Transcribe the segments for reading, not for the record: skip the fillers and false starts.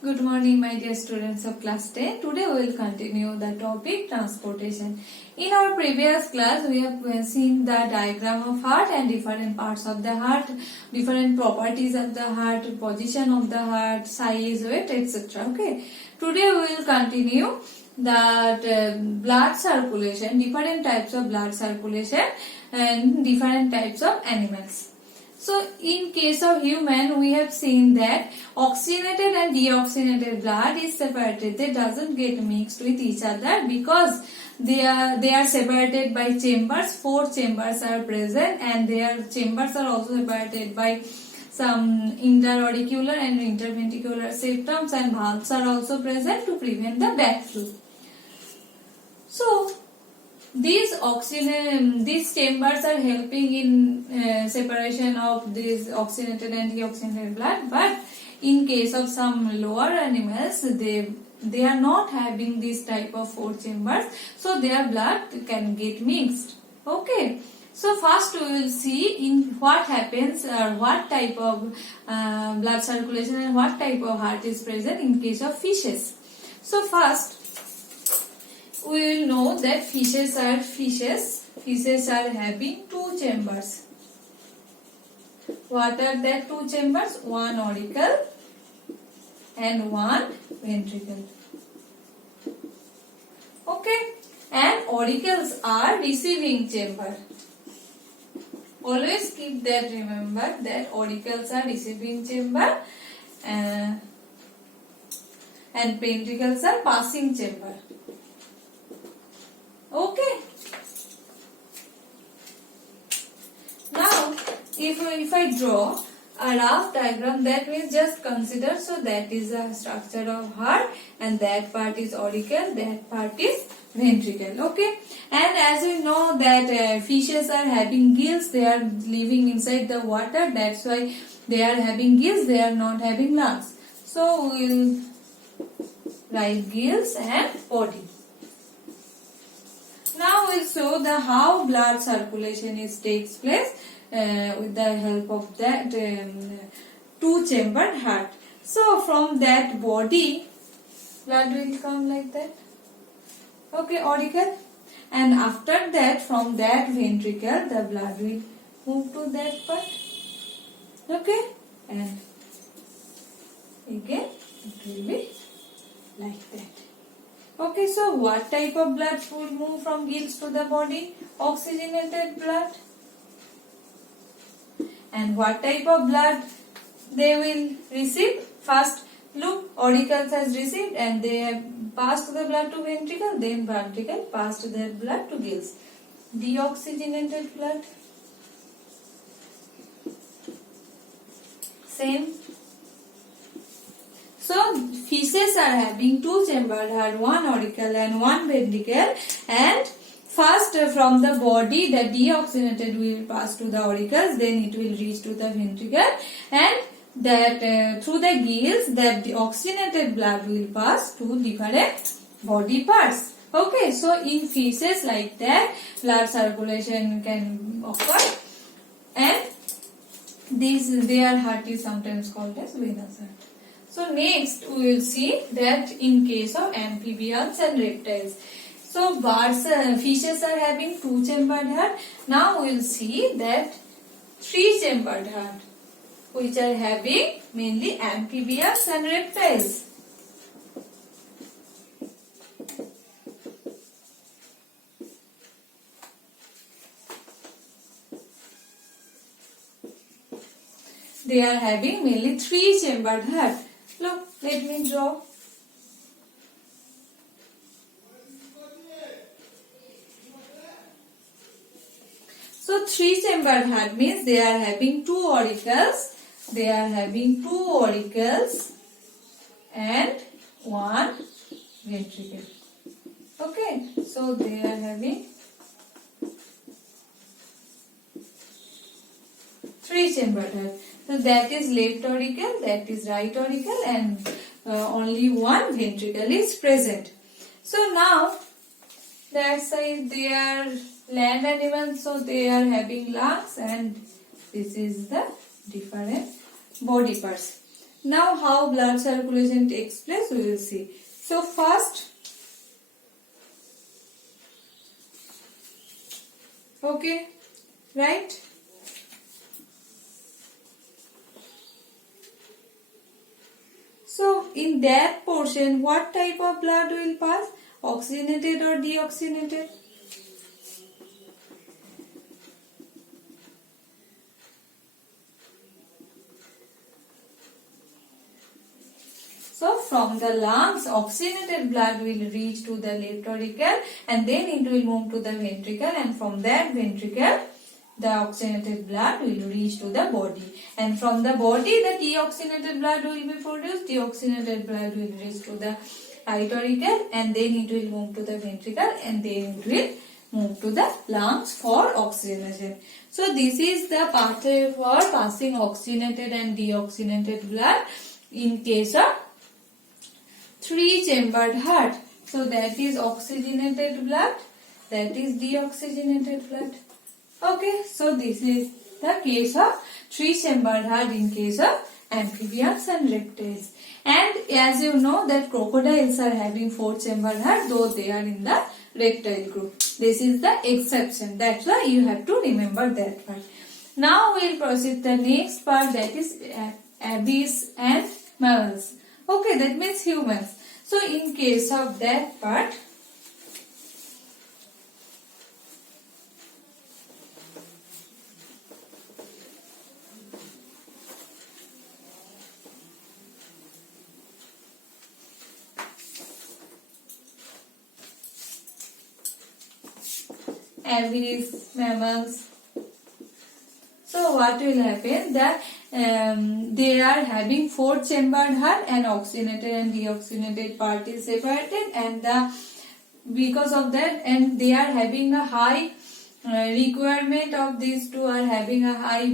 Good morning, my dear students of class 10. Today we will continue the topic transportation. In our previous class, we have seen the diagram of heart and different parts of the heart, different properties of the heart, position of the heart, size, weight, etc. Okay. Today we will continue that blood circulation, different types of blood circulation and different types of animals. So, in case of human, we have seen that oxygenated and deoxygenated blood is separated. They doesn't get mixed with each other because they are separated by chambers. 4 chambers are present, and their chambers are also separated by some interauricular and interventricular septums, and valves are also present to prevent the backflow. So, these chambers are helping in separation of this oxygenated and deoxygenated blood, but in case of some lower animals, they are not having this type of 4 chambers, so their blood can get mixed. Okay. So first we will see in what happens or what type of blood circulation and what type of heart is present in case of fishes. So first we will know that fishes are having 2 chambers. What are that 2 chambers? One auricle and one ventricle. Okay, and auricles are receiving chamber. Always keep that, remember that auricles are receiving chamber and ventricles are passing chamber. Okay. Now, if I draw a rough diagram, that means just consider, so that is the structure of heart, and that part is auricle, that part is ventricle. Okay. And as we know that fishes are having gills, they are living inside the water, that's why they are having gills, they are not having lungs. So we will write gills and body. Now we will show the how blood circulation takes place with the help of that 2-chambered heart. So from that body, blood will come like that. Okay, auricle. And after that, from that ventricle, the blood will move to that part. Okay, and again it will be like that. Okay, so what type of blood will move from gills to the body? Oxygenated blood. And what type of blood they will receive? First, look, auricles has received and they have passed the blood to ventricle, then ventricle passed their blood to gills. Deoxygenated blood. Same. So, fishes are having 2-chambered heart, one auricle and one ventricle, and first from the body the deoxygenated will pass to the auricles, then it will reach to the ventricle, and that through the gills that the oxygenated blood will pass to different body parts. Okay, so in fishes like that blood circulation can occur, and their heart is sometimes called as venous heart. So next we will see that in case of amphibians and reptiles. So fishes are having 2-chambered heart. Now we will see that 3-chambered heart, which are having mainly amphibians and reptiles. They are having mainly 3-chambered heart. Look, let me draw. So 3-chambered heart means they are having 2 auricles. They are having 2 auricles and 1 ventricle. Okay, so they are having 3-chambered heart. So that is left auricle, that is right auricle, and only 1 ventricle is present. So now that side they are land animals, so they are having lungs, and this is the different body parts. Now how blood circulation takes place we will see. So first, okay, right? So in that portion, what type of blood will pass? Oxygenated or deoxygenated? So from the lungs, oxygenated blood will reach to the left auricle and then it will move to the ventricle, and from that ventricle the oxygenated blood will reach to the body, and from the body the deoxygenated blood will be produced. Deoxygenated blood will reach to the right auricle and then it will move to the ventricle and then it will move to the lungs for oxygenation. So this is the pathway for passing oxygenated and deoxygenated blood in case of three-chambered heart. So that is oxygenated blood, that is deoxygenated blood. Okay, so this is the case of three-chambered heart in case of amphibians and reptiles. And as you know that crocodiles are having four-chambered heart, though they are in the reptile group. This is the exception. That's why you have to remember that part. Now we will proceed the next part, that is aves and mammals. Okay, that means humans. So in case of that part, aves, mammals. So what will happen that they are having four-chambered heart and oxygenated and deoxygenated part is separated, and because of that, and they are having a high requirement of these two are having a high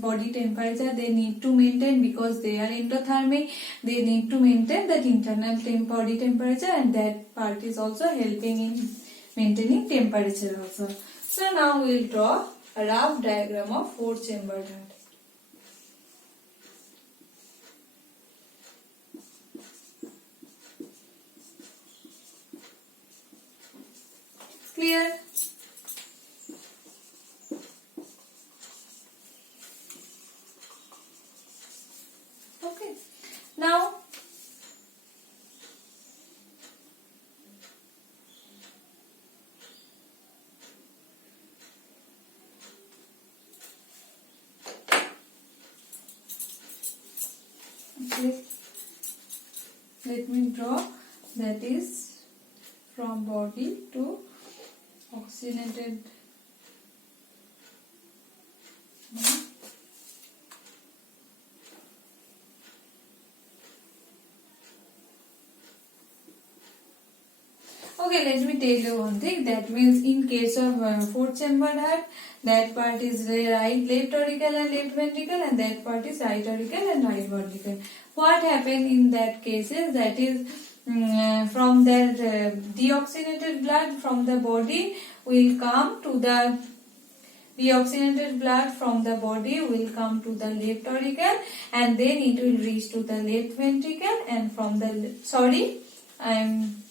body temperature they need to maintain, because they are endothermic. They need to maintain that internal body temperature, and that part is also helping in maintaining temperature also. So now we will draw a rough diagram of four-chambered heart. Clear? Okay. Now let me draw, that is from body to oxygenated. Okay, let me tell you one thing. That means in case of four-chambered heart, that part is left auricle and left ventricle, and that part is right auricle and right ventricle. What happened in that cases, that is from that deoxygenated blood from the body will come to the deoxygenated blood from the body will come to the left auricle, and then it will reach to the left ventricle, and from the I am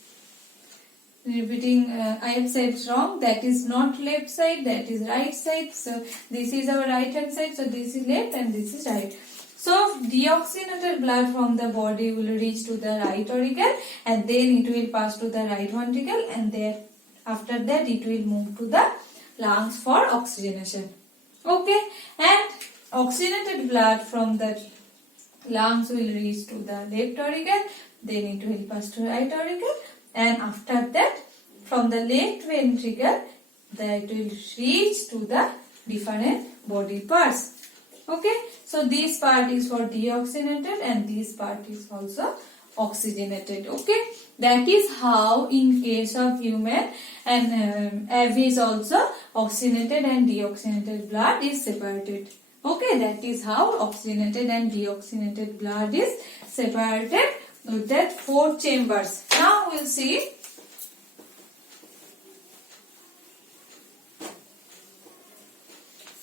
repeating, I have said wrong, that is not left side, that is right side. So this is our right hand side, so this is left and this is right. So deoxygenated blood from the body will reach to the right auricle, and then it will pass to the right ventricle, and then after that it will move to the lungs for oxygenation. Okay, and oxygenated blood from the lungs will reach to the left auricle, then it will pass to right auricle, and after that from the left ventricle that will reach to the different body parts. Okay, so this part is for deoxygenated and this part is also oxygenated. Okay, that is how in case of human and aves also oxygenated and deoxygenated blood is separated. Okay, that is how oxygenated and deoxygenated blood is separated with that four chambers. Now we'll see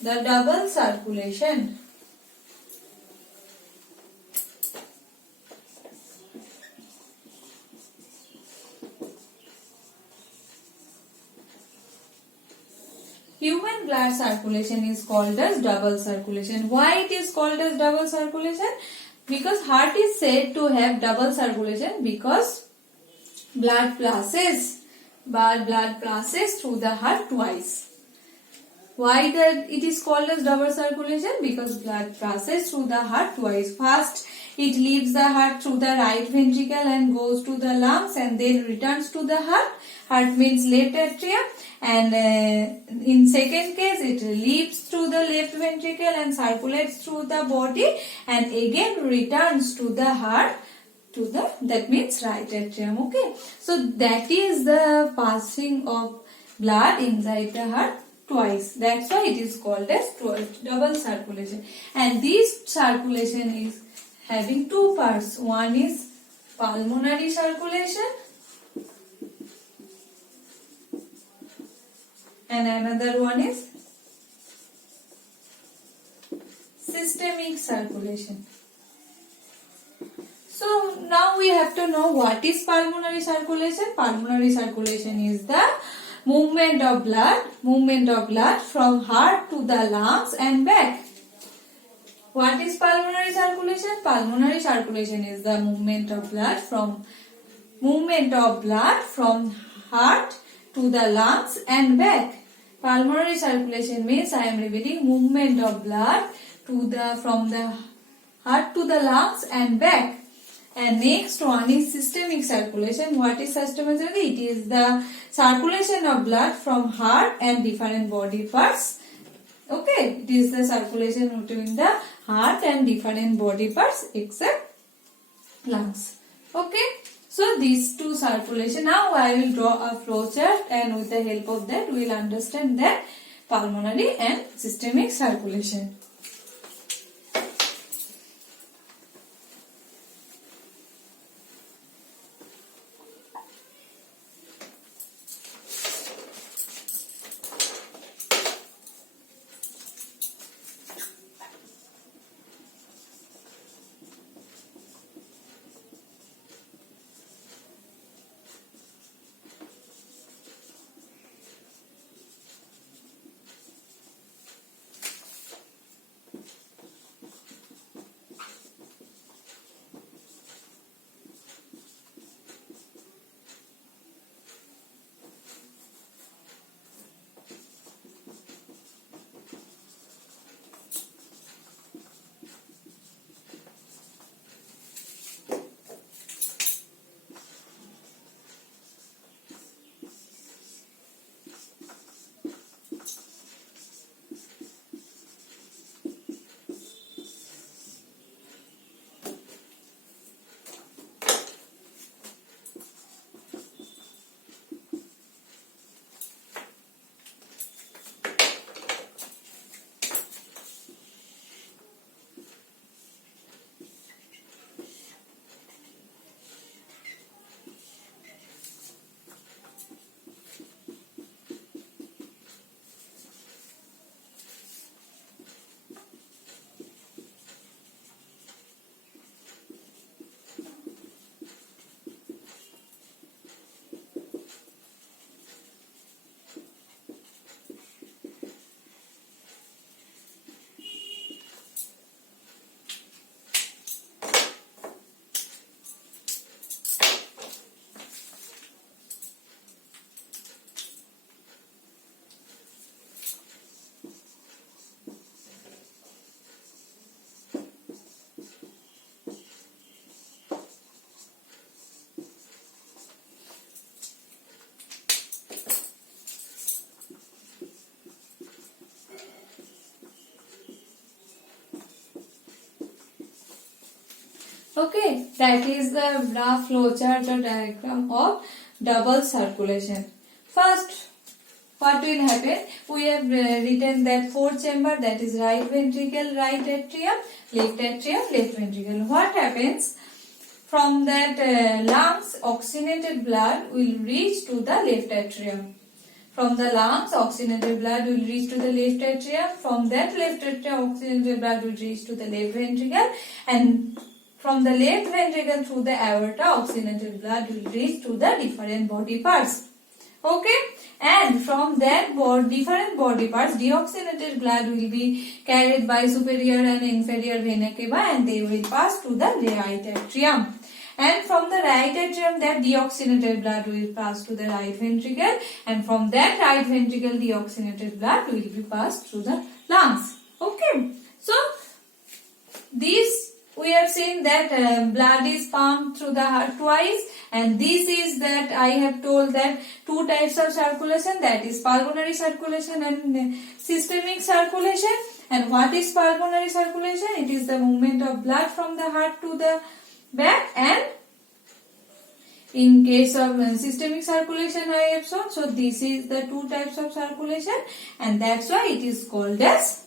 the double circulation. human blood circulation is called as double circulation. Why it is called as double circulation? Because heart is said to have double circulation because blood passes through the heart twice. Why that it is called as double circulation? Because blood passes through the heart twice. First, it leaves the heart through the right ventricle and goes to the lungs and then returns to the heart. Heart means left atrium. And in second case, it leaves through the left ventricle and circulates through the body and again returns to the heart. That means right atrium. Okay. So that is the passing of blood inside the heart twice. That's why it is called as double circulation. And this circulation is having two parts. One is pulmonary circulation and another one is systemic circulation. So now we have to know what is pulmonary circulation. Pulmonary circulation is the movement of blood from heart to the lungs and back. What is pulmonary circulation? Pulmonary circulation is the movement of blood from heart to the lungs and back. Pulmonary circulation means, I am repeating, movement of blood from the heart to the lungs and back. And next one is systemic circulation. What is systemic circulation? It is the circulation of blood from heart and different body parts. Okay, it is the circulation between the heart and different body parts except lungs. Okay, so these two circulation. Now I will draw a flow chart and with the help of that we will understand that pulmonary and systemic circulation. Okay, that is the rough flowchart or diagram of double circulation. First, what will happen? We have written that four chamber, that is right ventricle, right atrium, left ventricle. What happens? From that lungs, oxygenated blood will reach to the left atrium. From the lungs, oxygenated blood will reach to the left atrium. From that left atrium, oxygenated blood will reach to the left ventricle. And from the left ventricle through the aorta, oxygenated blood will reach to the different body parts. Okay, and from that different body parts, deoxygenated blood will be carried by superior and inferior vena cava, and they will pass to the right atrium. And from the right atrium, that deoxygenated blood will pass to the right ventricle, and from that right ventricle, deoxygenated blood will be passed through the lungs. Okay, so this we have seen that blood is pumped through the heart twice, and this is that I have told that two types of circulation, that is pulmonary circulation and systemic circulation. And what is pulmonary circulation? It is the movement of blood from the heart to the back, and in case of systemic circulation I have shown. So this is the two types of circulation, and that's why it is called as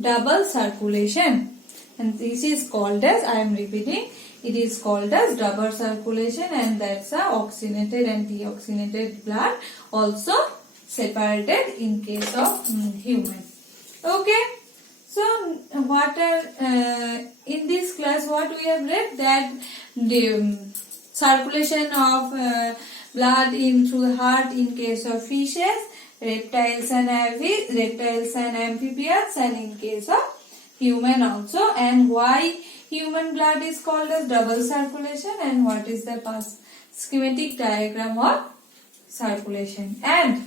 double circulation. And this is called as, I am repeating, it is called as double circulation, and that's oxygenated and deoxygenated blood also separated in case of human. Okay, so what are in this class what we have read, that the circulation of blood in through the heart in case of fishes, reptiles and amphibians, and in case of human also, and why human blood is called as double circulation, and what is the schematic diagram of circulation. And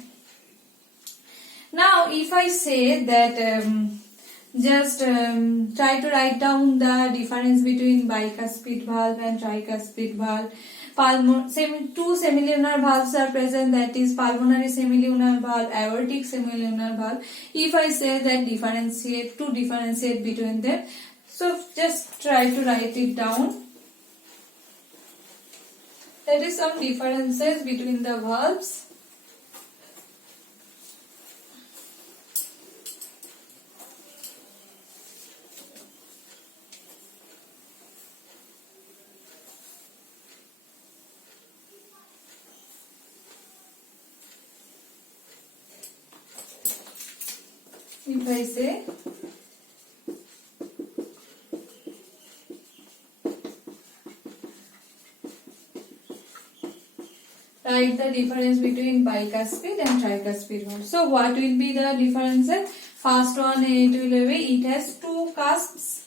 now if I say that just try to write down the difference between bicuspid valve and tricuspid valve. Two semilunar valves are present, that is pulmonary semilunar valve, aortic semilunar valve. If I say that to differentiate between them, so just try to write it down. There is some differences between the valves. If I say write the difference between bicuspid and tricuspid valve. So what will be the differences? First one, it has two cusps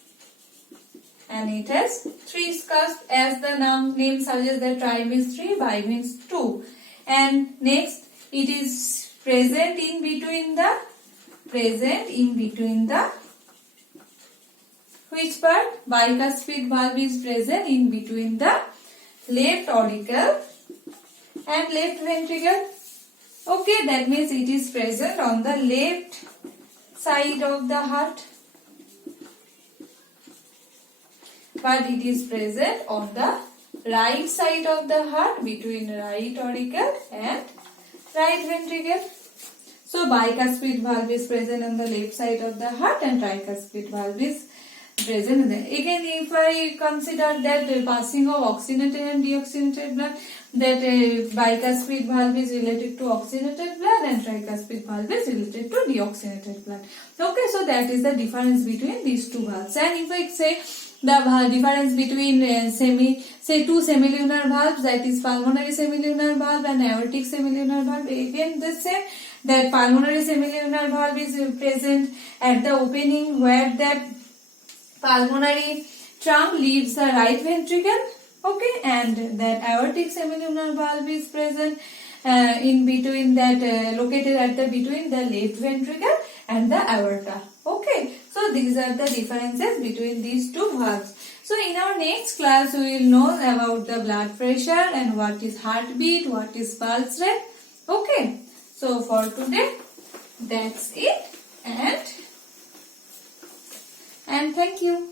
and it has three cusps, as the name suggests that tri means 3, bi means 2. And next, it is present in between the which part? Bicuspid valve is present in between the left auricle and left ventricle. Okay, that means it is present on the left side of the heart, but it is present on the right side of the heart between right auricle and right ventricle. So bicuspid valve is present on the left side of the heart, and tricuspid valve is present in the. Again, if I consider that the passing of oxygenated and deoxygenated blood, that bicuspid valve is related to oxygenated blood and tricuspid valve is related to deoxygenated blood. Okay, so that is the difference between these two valves. And if I say the difference between two semilunar valves, that is pulmonary semilunar valve and aortic semilunar valve, again the same, that pulmonary semilunar valve is present at the opening where that pulmonary trunk leaves the right ventricle. Okay, and that aortic semilunar valve is present in between that located at the between the left ventricle and the aorta. Okay, so these are the differences between these two valves. So in our next class we will know about the blood pressure and what is heartbeat, what is pulse rate. Okay, so for today that's it, and thank you.